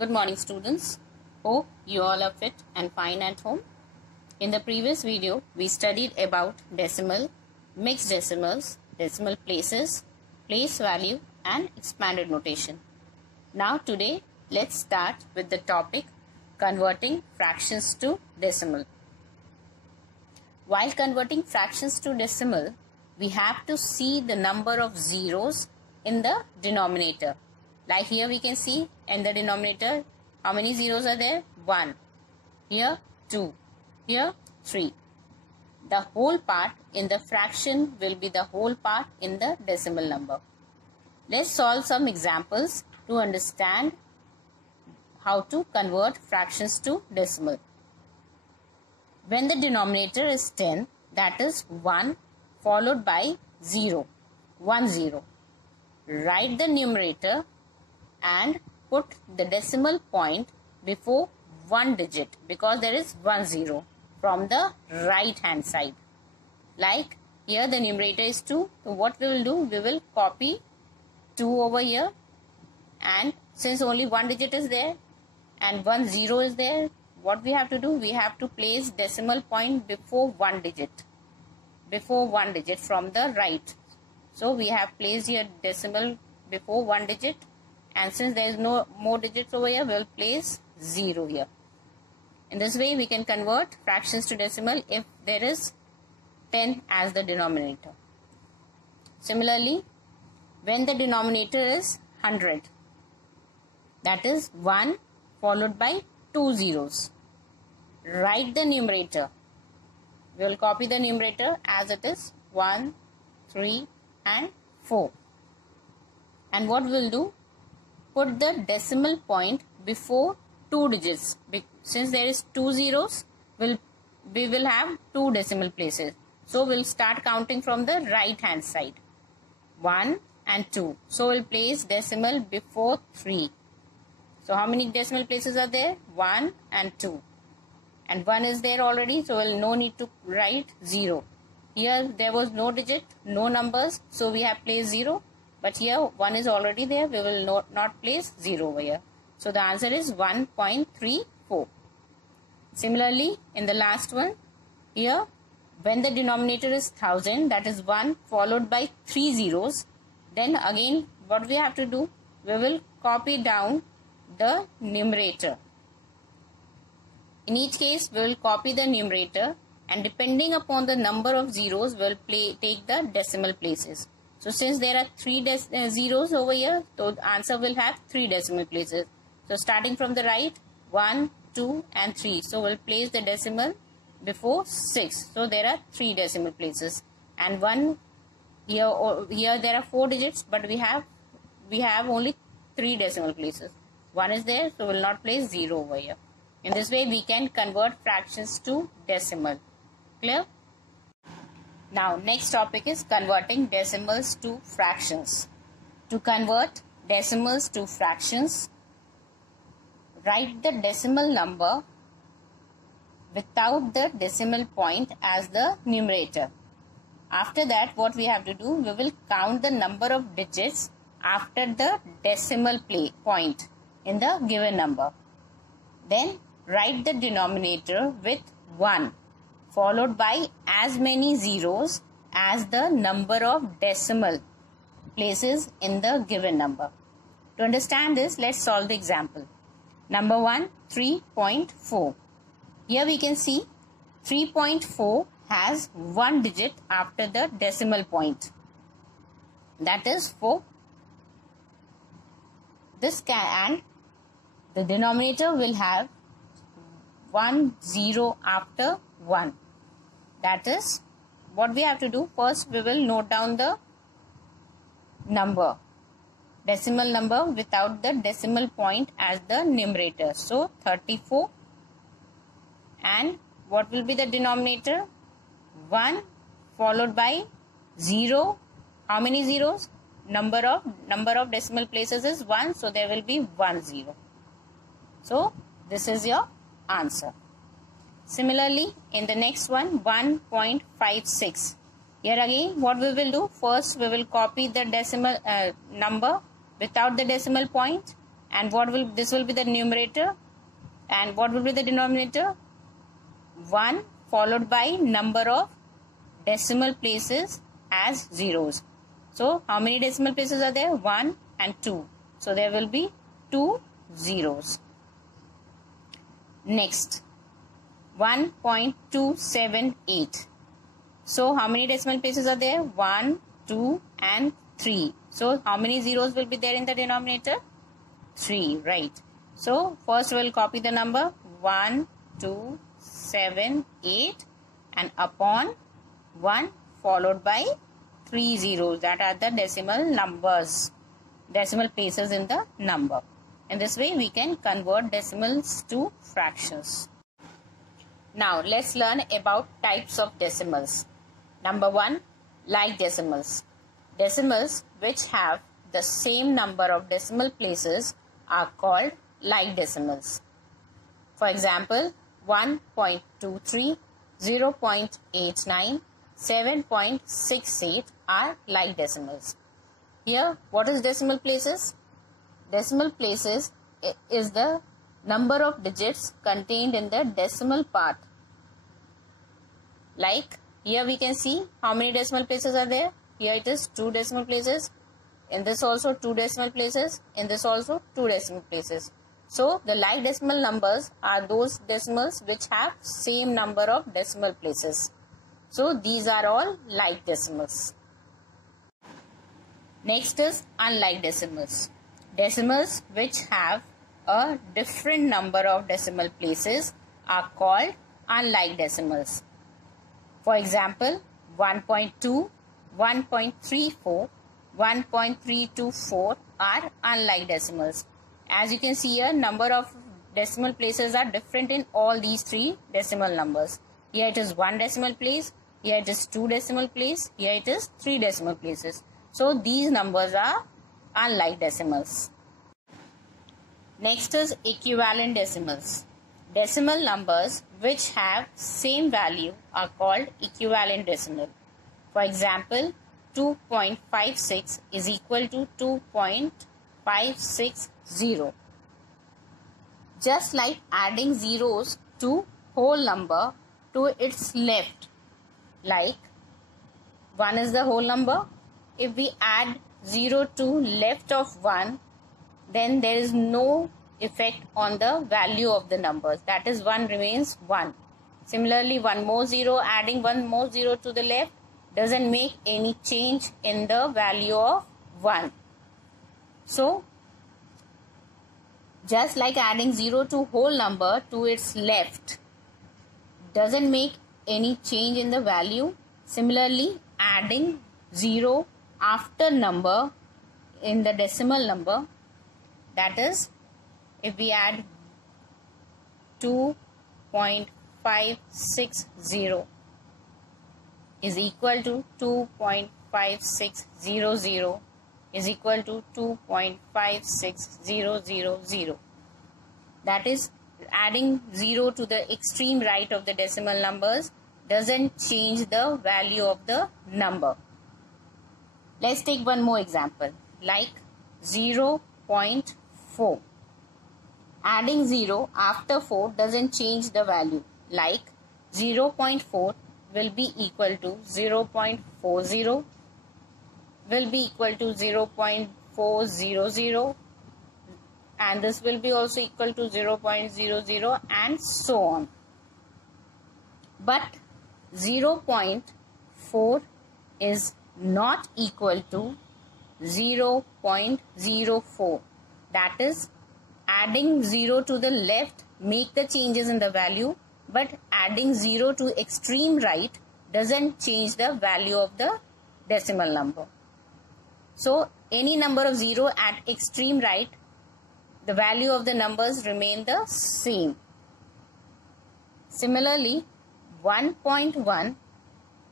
Good morning, students. Hope you all are fit and fine at home. In the previous video, we studied about decimal, mixed decimals, decimal places, place value and expanded notation. Now today, let's start with the topic converting fractions to decimal. While converting fractions to decimal, we have to see the number of zeros in the denominator. Like here we can see in the denominator, how many zeros are there? 1. Here 2. Here 3. The whole part in the fraction will be the whole part in the decimal number. Let's solve some examples to understand how to convert fractions to decimal. When the denominator is 10, that is 1 followed by 0, 1 0. Write the numerator and put the decimal point before one digit because there is 1 0 from the right hand side. Like here the numerator is 2. So what we will do? We will copy 2 over here, and since only one digit is there and 1 0 is there, what we have to do? We have to place decimal point before one digit. Before one digit from the right. So we have placed here decimal before one digit. And since there is no more digits over here, we will place 0 here. In this way, we can convert fractions to decimal if there is 10 as the denominator. Similarly, when the denominator is 100, that is 1 followed by 2 zeros. Write the numerator. We will copy the numerator as it is 1, 3 and 4. And what we will do? Put the decimal point before 2 digits. Since there is 2 zeros, we will have 2 decimal places. So we'll start counting from the right hand side. 1 and 2. So we'll place decimal before 3. So how many decimal places are there? 1 and 2. And 1 is there already, so we'll no need to write 0. Here there was no digit, no numbers, so we have placed 0. But here 1 is already there, we will not place 0 over here. So the answer is 1.34. Similarly, in the last one, here when the denominator is 1000, that is 1 followed by 3 zeros, then again what we have to do? We will copy down the numerator. In each case, we will copy the numerator, and depending upon the number of zeros, we will take the decimal places. So since there are 3 zeros over here, so the answer will have 3 decimal places. So starting from the right, 1, 2 and 3. So we'll place the decimal before 6. So there are 3 decimal places. And 1 here there are 4 digits, but we have only 3 decimal places. 1 is there, so we'll not place 0 over here. In this way, we can convert fractions to decimal. Clear? Now, next topic is converting decimals to fractions. To convert decimals to fractions, write the decimal number without the decimal point as the numerator. After that, what we have to do? We will count the number of digits after the decimal point in the given number. Then, write the denominator with 1. Followed by as many zeros as the number of decimal places in the given number. To understand this, let's solve the example. Number 1, 3.4. Here we can see 3.4 has 1 digit after the decimal point. That is 4. And the denominator will have 1 0 after 1. That is what we have to do. First we will note down the number, decimal number without the decimal point as the numerator. So 34. And what will be the denominator? 1 followed by 0. How many zeros? Number of decimal places is 1, so there will be 1 0. So this is your answer. Similarly, in the next one, 1.56. Here again, what we will do? First, we will copy the decimal number without the decimal point and this will be the numerator, and what will be the denominator? 1 followed by number of decimal places as zeros. So how many decimal places are there? 1 and 2. So there will be 2 zeros. Next, 1.278. So how many decimal places are there? 1, 2 and 3. So how many zeros will be there in the denominator? 3, right. So first we will copy the number 1278 and upon 1 followed by 3 zeros, that are the decimal numbers, decimal places in the number. In this way we can convert decimals to fractions. Now let's learn about types of decimals. Number 1, like decimals. Decimals which have the same number of decimal places are called like decimals. For example, 1.23, 0.89, 7.68 are like decimals. Here, what is decimal places? Decimal places is the number of digits contained in the decimal part. Like here we can see how many decimal places are there. Here it is 2 decimal places. In this also 2 decimal places. In this also 2 decimal places. So the like decimal numbers are those decimals which have same number of decimal places. So these are all like decimals. Next is unlike decimals. Decimals which have a different number of decimal places are called unlike decimals. For example, 1.2, 1.34, 1.324 are unlike decimals. As you can see here, number of decimal places are different in all these 3 decimal numbers. Here it is 1 decimal place, here it is 2 decimal place, here it is 3 decimal places. So these numbers are unlike decimals. Next is equivalent decimals. Decimal numbers which have same value are called equivalent decimal. For example, 2.56 is equal to 2.560. Just like adding zeros to whole number to its left, like 1 is the whole number. If we add 0 to left of 1, then there is no effect on the value of the numbers. That is 1 remains 1. Similarly, one more 0, adding one more 0 to the left doesn't make any change in the value of 1. So, just like adding 0 to whole number to its left doesn't make any change in the value. Similarly, adding 0 after number in the decimal number, that is, if we add 2.560 is equal to 2.5600 is equal to 2.56000. That is, adding 0 to the extreme right of the decimal numbers doesn't change the value of the number. Let's take one more example, like 0.4. Adding 0 after 4 doesn't change the value, like 0.4 will be equal to 0.40, will be equal to 0.400, and this will be also equal to 0.00 and so on. But 0.4 is not equal to 0.04. That is, adding 0 to the left make the changes in the value, but adding 0 to extreme right doesn't change the value of the decimal number. So any number of 0 at extreme right, the value of the numbers remain the same. Similarly, 1.1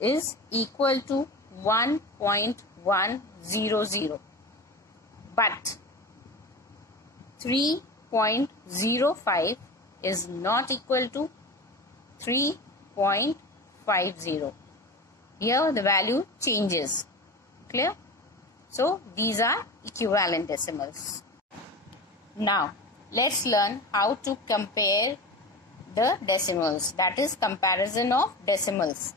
is equal to 1.100, but 3.05 is not equal to 3.50. Here the value changes. Clear? So these are equivalent decimals. Now, let's learn how to compare the decimals, that is comparison of decimals.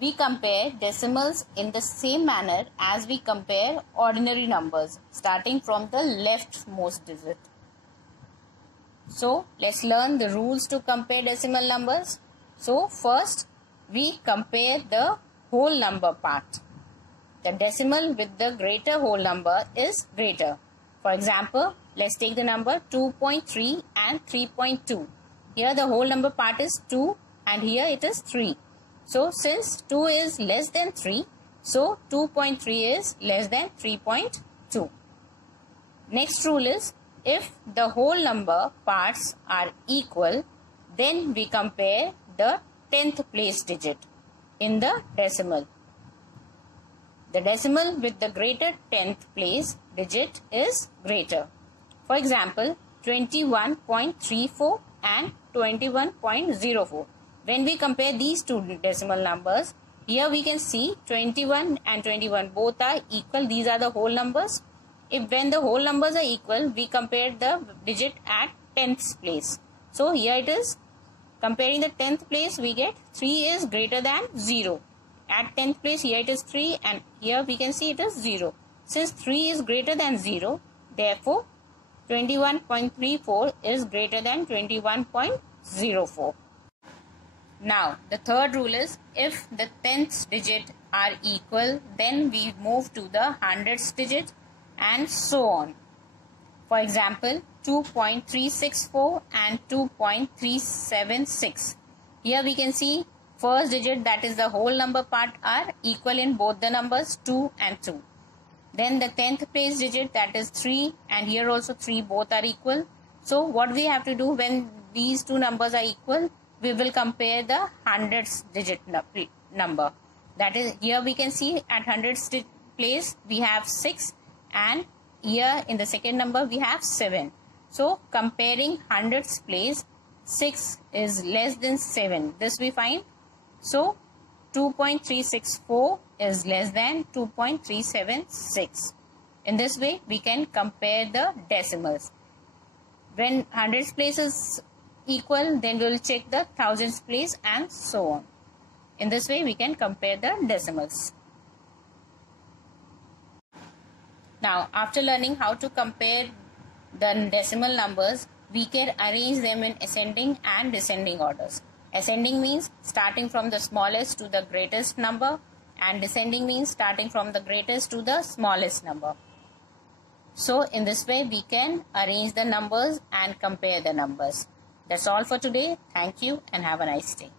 We compare decimals in the same manner as we compare ordinary numbers, starting from the leftmost digit. So, let's learn the rules to compare decimal numbers. So, first we compare the whole number part. The decimal with the greater whole number is greater. For example, let's take the number 2.3 and 3.2. Here the whole number part is 2 and here it is 3. So, since 2 is less than 3, so 2.3 is less than 3.2. Next rule is, if the whole number parts are equal, then we compare the 10th place digit in the decimal. The decimal with the greater 10th place digit is greater. For example, 21.34 and 21.04. When we compare these two decimal numbers, here we can see 21 and 21 both are equal. These are the whole numbers. When the whole numbers are equal, we compare the digit at 10th place. So here it is, comparing the 10th place, we get 3 is greater than 0. At 10th place, here it is 3 and here we can see it is 0. Since 3 is greater than 0, therefore 21.34 is greater than 21.04. Now, the third rule is, if the 10th digit are equal, then we move to the 100th digit and so on. For example, 2.364 and 2.376. Here we can see first digit, that is the whole number part, are equal in both the numbers 2 and 2. Then the 10th place digit, that is 3, and here also 3, both are equal. So what we have to do when these two numbers are equal, we will compare the 100th digit number. That is, here we can see at 100th place we have 6 and here in the second number we have 7. So comparing 100th place, 6 is less than 7. This we find. So 2.364 is less than 2.376. In this way we can compare the decimals. When 100th place is equal, then we will check the 1000th place and so on. In this way we can compare the decimals. Now, after learning how to compare the decimal numbers, we can arrange them in ascending and descending orders. Ascending means starting from the smallest to the greatest number, and descending means starting from the greatest to the smallest number. So, in this way we can arrange the numbers and compare the numbers. That's all for today. Thank you and have a nice day.